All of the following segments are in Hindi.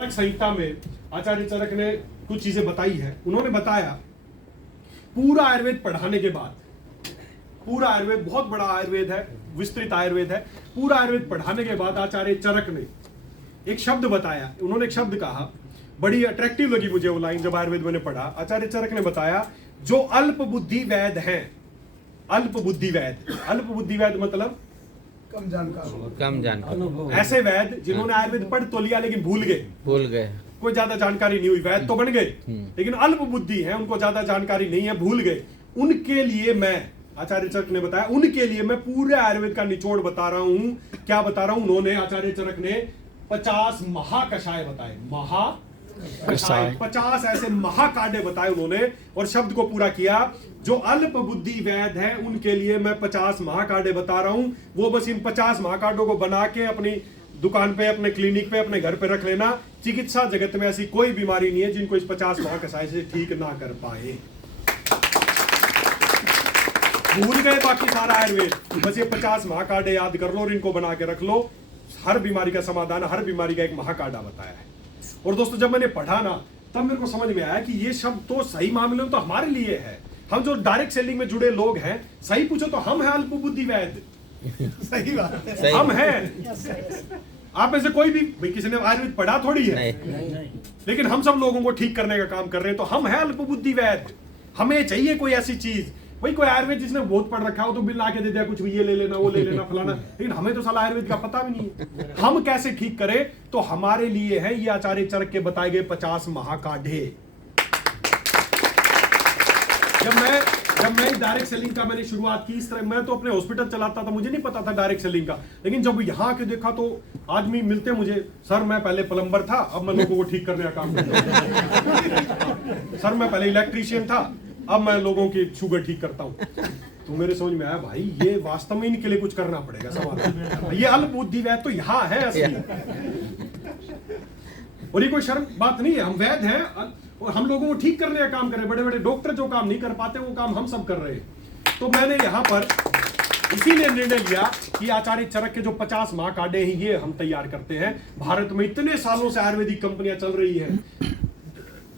संहिता में आचार्य चरक ने कुछ चीजें बताई है। उन्होंने बताया पूरा आयुर्वेद पढ़ाने के बाद, पूरा आयुर्वेद बहुत बड़ा आयुर्वेद है, विस्तृत आयुर्वेद है, पूरा आयुर्वेद पढ़ाने के बाद आचार्य चरक ने एक शब्द बताया। उन्होंने एक शब्द कहा, बड़ी अट्रैक्टिव लगी मुझे वो लाइन जब आयुर्वेद मैंने पढ़ा। आचार्य चरक ने बताया जो अल्प बुद्धि वैद हैं, अल्प बुद्धि वैद, अल्प बुद्धि वैद मतलब कम जानकार, ऐसे वैद जिन्होंने आयुर्वेद पढ़ तो लिया लेकिन भूल गए, कोई ज्यादा जानकारी नहीं हुई, वैद तो बन गए लेकिन अल्प बुद्धि है, उनको ज्यादा जानकारी नहीं है, भूल गए। उनके लिए मैं, आचार्य चरक ने बताया, उनके लिए मैं पूरे आयुर्वेद का निचोड़ बता रहा हूं। क्या बता रहा हूं? उन्होंने, आचार्य चरक ने 50 महाकषाय बताए, महाकषाय 50 ऐसे महाकाढ़े बताए उन्होंने, और शब्द को पूरा किया। जो अल्प बुद्धि वैद है उनके लिए मैं 50 महाकाढ़े बता रहा हूं। वो बस इन 50 महाकाढ़ों को बना के अपनी दुकान पे, अपने क्लिनिक पे, अपने घर पे रख लेना। चिकित्सा जगत में ऐसी कोई बीमारी नहीं है जिनको इस 50 महाकषाय से ठीक ना कर पाए। भूल गए बाकी सारा आयुर्वेद, बस ये 50 महाकाढ़े याद कर लो और इनको बना के रख लो। हर बीमारी का समाधान, हर बीमारी का एक महाकाढ़ा बताया है। और दोस्तों जब मैंने पढ़ा ना, तब मेरे को समझ में आया कि ये शब्द तो सही मामले में तो हमारे लिए है। हम जो डायरेक्ट सेलिंग में जुड़े लोग हैं, सही पूछो तो हम हैं अल्प बुद्धि वैद। सही बात है, हम हैं। आप में से कोई भी किसी ने आयुर्वेद पढ़ा थोड़ी है, लेकिन हम सब लोगों को ठीक करने का काम कर रहे हैं, तो हम हैं अल्प बुद्धि वैद। हमें चाहिए कोई ऐसी चीज, भाई कोई आयुर्वेद जिसने बहुत पढ़ रखा हो तो बिल लाके दे दिया, कुछ ये ले लेना, वो ले लेना, फलाना, लेकिन हमें तो साला आयुर्वेद का पता भी नहीं है। हम कैसे ठीक करें? तो हमारे लिए है ये आचार्य चरक के बताए गए 50 महाकाढ़े। जब मैं डायरेक्ट सेलिंग का मैंने शुरुआत की इस तरह, मैं तो अपने हॉस्पिटल चलाता था, मुझे नहीं पता था डायरेक्ट सेलिंग का, लेकिन जब यहाँ आके देखा तो आदमी मिलते मुझे, सर मैं पहले प्लम्बर था, अब मैं लोगों को ठीक करने का काम करता हूँ। सर मैं पहले इलेक्ट्रीशियन था, अब मैं लोगों की शुगर ठीक करता हूँ। तो मेरे समझ में आया, भाई ये वास्तव में इनके लिए कुछ करना पड़ेगा समाधान। ये अल्प बुद्धि वैद तो यहाँ है असली, और ये कोई शर्म बात नहीं है। हम वैद हैं और हम लोगों को ठीक करने का काम कर रहे हैं। बड़े बड़े डॉक्टर जो काम नहीं कर पाते वो काम हम सब कर रहे हैं। तो मैंने यहाँ पर इसीलिए निर्णय लिया कि आचार्य चरक के जो 50 महाकाढ़े हैं ये हम तैयार करते हैं। भारत में इतने सालों से आयुर्वेदिक कंपनियां चल रही हैं,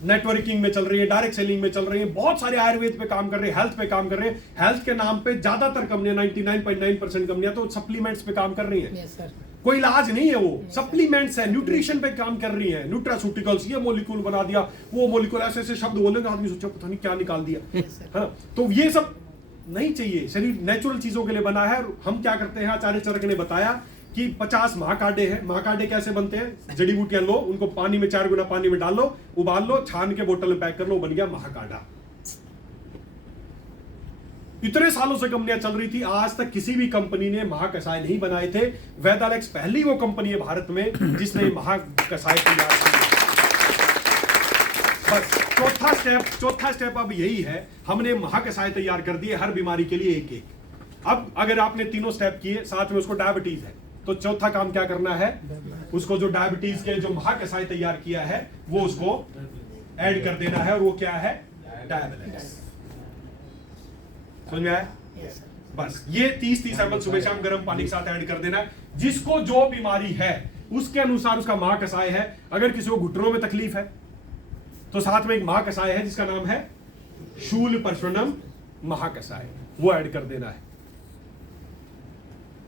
नेटवर्किंग में चल रही है, डायरेक्ट सेलिंग में चल रही है, बहुत सारे आयुर्वेद पे काम कर रहे हैं, हेल्थ पे काम कर रहे हैं। हेल्थ के नाम पे ज्यादातर कंपनियां, 99.9% कंपनियां तो सप्लीमेंट्स पे काम कर रही हैं। कोई इलाज नहीं है, वो सप्लीमेंट्स है, न्यूट्रिशन पे काम कर रही है, न्यूट्रास्यूटिकल्स, ये मोलिक्यूल बना दिया, वो मोलिक्यूल, ऐसे ऐसे शब्द बोलेंगे, आदमी सोचा पता नहीं क्या निकाल दिया, है ना। तो ये सब नहीं चाहिए, शरीर नेचुरल चीजों के लिए बना है। हम क्या करते हैं, आचार्य चरक ने बताया कि 50 महाकाढ़े हैं। महाकाढ़े कैसे बनते हैं? जड़ी बूटियां लो, उनको पानी में 4 गुना पानी में डाल लो, उबाल लो, छान के बोतल में पैक कर लो, बन गया महाकाढ़ा। इतने सालों से कंपनियां चल रही थी, आज तक किसी भी कंपनी ने महाकषाय नहीं बनाए थे। वेदालेक्स पहली वो कंपनी है भारत में जिसने महाकषाय तैयार किया। बस चौथा स्टेप अब यही है, हमने महाकषाय तैयार कर दिए हर बीमारी के लिए एक एक। अब अगर आपने तीनों स्टेप किए, साथ में उसको डायबिटीज है, तो चौथा काम क्या करना है? उसको जो डायबिटीज के जो महाकषाय तैयार किया है वो उसको ऐड कर देना है, और वो क्या है? डायबिटीज। समझ में आया? बस ये 30 ml सुबह शाम गर्म पानी के साथ ऐड कर देना है। जिसको जो बीमारी है उसके अनुसार उसका महाकषाय है। अगर किसी को घुटनों में तकलीफ है तो साथ में एक महाकषाय है जिसका नाम है शूलपर्शुनम महाकषाय, वो ऐड कर देना है।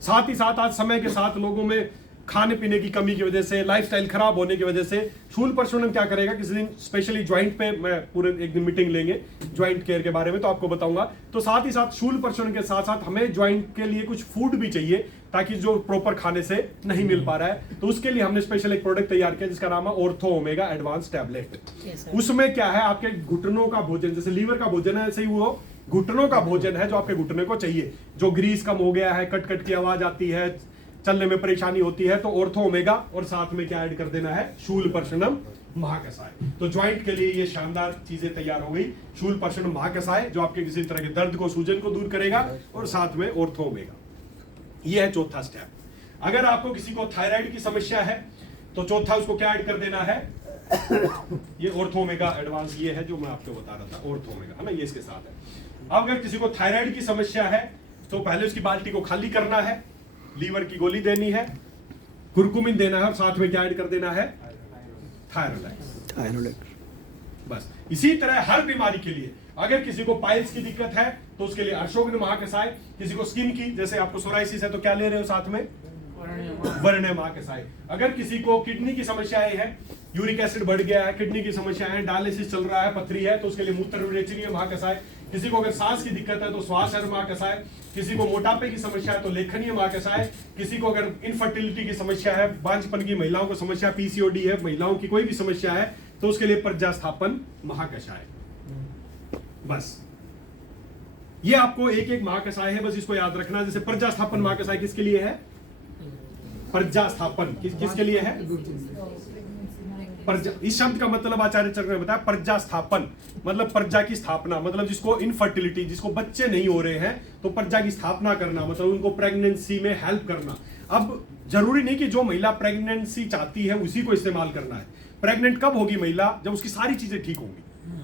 साथ ही साथ आज समय के साथ लोगों में खाने पीने की कमी की वजह से, लाइफस्टाइल खराब होने की वजह से शूलपर्शुनम क्या करेगा, किसी दिन स्पेशली ज्वाइंट पे मैं पूरे एक दिन मीटिंग लेंगे ज्वाइंट केयर के बारे में, तो आपको बताऊंगा। तो साथ ही साथ शूलपर्शुनम के साथ साथ हमें ज्वाइंट के लिए कुछ फूड भी चाहिए, ताकि जो प्रॉपर खाने से नहीं मिल पा रहा है, तो उसके लिए हमने स्पेशल एक प्रोडक्ट तैयार किया जिसका नाम है ऑर्थो ओमेगा एडवांस टैबलेट। उसमें क्या है, आपके घुटनों का भोजन, जैसे लीवर का भोजन है, ऐसे ही वो घुटनों का भोजन है जो आपके घुटने को चाहिए। जो ग्रीस कम हो गया है, कट कट की आवाज आती है, चलने में परेशानी होती है, तो ऑर्थो ओमेगा, और साथ में क्या ऐड कर देना है? शूलपर्शुनम महाकषाय। तो ज्वाइंट के लिए ये शानदार चीजें तैयार हो गई। शूलपर्शुनम महाकषाय जो आपके किसी तरह के दर्द को, सूजन को दूर करेगा, और साथ में ऑर्थो ओमेगा। ये है चौथा स्टेप। अगर आपको किसी को थायराइड की समस्या है तो चौथा उसको क्या ऐड कर देना है? ये ऑर्थो ओमेगा एडवांस, ये है जो मैं आपको बता रहा था, ऑर्थो ओमेगा, है ना, ये इसके साथ है। अब अगर किसी को थायराइड की समस्या है तो पहले उसकी बाल्टी को खाली करना है, लीवर की गोली देनी है, कुरकुमिन देना है, और साथ में क्या ऐड कर देना है? थायरोइड। बस इसी तरह हर बीमारी के लिए, अगर किसी को पाइल्स की दिक्कत है तो उसके लिए अर्शोग्न महाकषाय, किसी को स्किन की, जैसे आपको सोराइसिस है तो क्या ले रहे हो साथ में, वर्ण्य महाकषाय। अगर किसी को किडनी की समस्याएं है, यूरिक एसिड बढ़ गया है, किडनी की समस्या है, डायलिसिस चल रहा है, पथरी है, तो उसके लिए मूत्र विरेचनीय महाकषाय। किसी को अगर सांस की दिक्कत है तो श्वास महाकषाय। किसी को मोटापे की समस्या है तो लेखनीय महाकषाय। किसी को अगर इनफर्टिलिटी की समस्या है, बांझपन की महिलाओं को समस्या, पीसीओडी है, महिलाओं की कोई भी समस्या है तो उसके लिए प्रज्ञास्थापन महाकषाय। बस ये आपको एक एक महाकषाय है, बस इसको याद रखना। जैसे प्रज्ञास्थापन महाकषाय किसके लिए है, प्रज्ञास्थापन किसके लिए है, इस शब्द का मतलब आचार्य चक्र ने बताया, प्रज्ञास्थापन मतलब प्रज्ञा की स्थापना, मतलब जिसको इनफर्टिलिटी, जिसको बच्चे नहीं हो रहे हैं तो प्रज्ञा की स्थापना करना, मतलब उनको प्रेगनेंसी में हेल्प करना। अब जरूरी नहीं कि जो महिला प्रेगनेंसी चाहती है उसी को इस्तेमाल करना है। प्रेग्नेंट कब होगी महिला, जब उसकी सारी चीजें ठीक होंगी,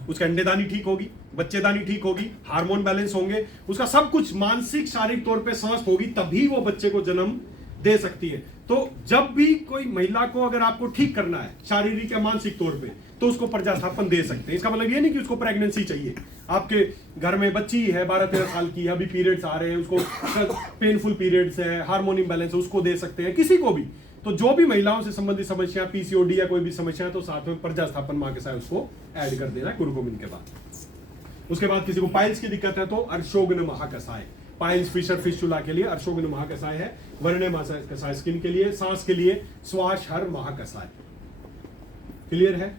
उसका अंडेदानी ठीक होगी, बच्चेदानी ठीक होगी, हार्मोन बैलेंस होंगे, उसका सब कुछ मानसिक शारीरिक तौर पे स्वस्थ होगी, तभी वो बच्चे को जन्म दे सकती है। तो जब भी कोई महिला को अगर आपको ठीक करना है शारीरिक या मानसिक तौर पे, तो उसको प्रज्ञास्थापन दे सकते हैं। इसका मतलब ये नहीं कि उसको प्रेगनेंसी चाहिए। आपके घर में बच्ची है 12-13 साल की, अभी पीरियड्स आ रहे हैं, उसको पेनफुल पीरियड्स है, हार्मोन इम्बैलेंस है, उसको दे सकते हैं, किसी को भी। तो जो भी महिलाओं से संबंधित समस्या, पीसीओडी या कोई भी समस्या है, तो साथ में प्रज्ञास्थापन महाकषाय उसको ऐड कर देना है गुरु गोविंद के बाद। उसके बाद किसी को पाइल्स की दिक्कत है तो अर्शोग्न महाकषाय, पाइल्स फिशर फिस्टुला के लिए अर्शोग्न महाकषाय है। वर्ण्य महाकषाय स्किन के लिए, सांस के लिए श्वास हर महाकषाय। क्लियर है?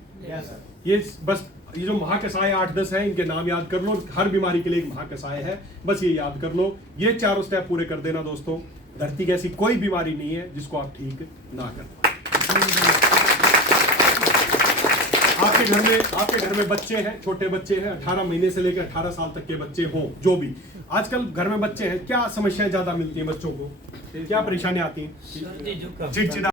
ये बस ये जो महाकषाय 8-10 है, इनके नाम याद कर लो। हर बीमारी के लिए एक महाकषाय है, बस ये याद कर लो। ये चारों स्टेप पूरे कर देना दोस्तों। धरती की ऐसी कोई बीमारी नहीं है जिसको आप ठीक ना कर पाए। आपके घर में बच्चे हैं, छोटे बच्चे हैं, 18 महीने से लेकर 18 साल तक के बच्चे हों, जो भी आजकल घर में बच्चे हैं, क्या समस्याएं ज्यादा मिलती हैं बच्चों को, क्या परेशानियां आती हैं? चिड़चिड़ा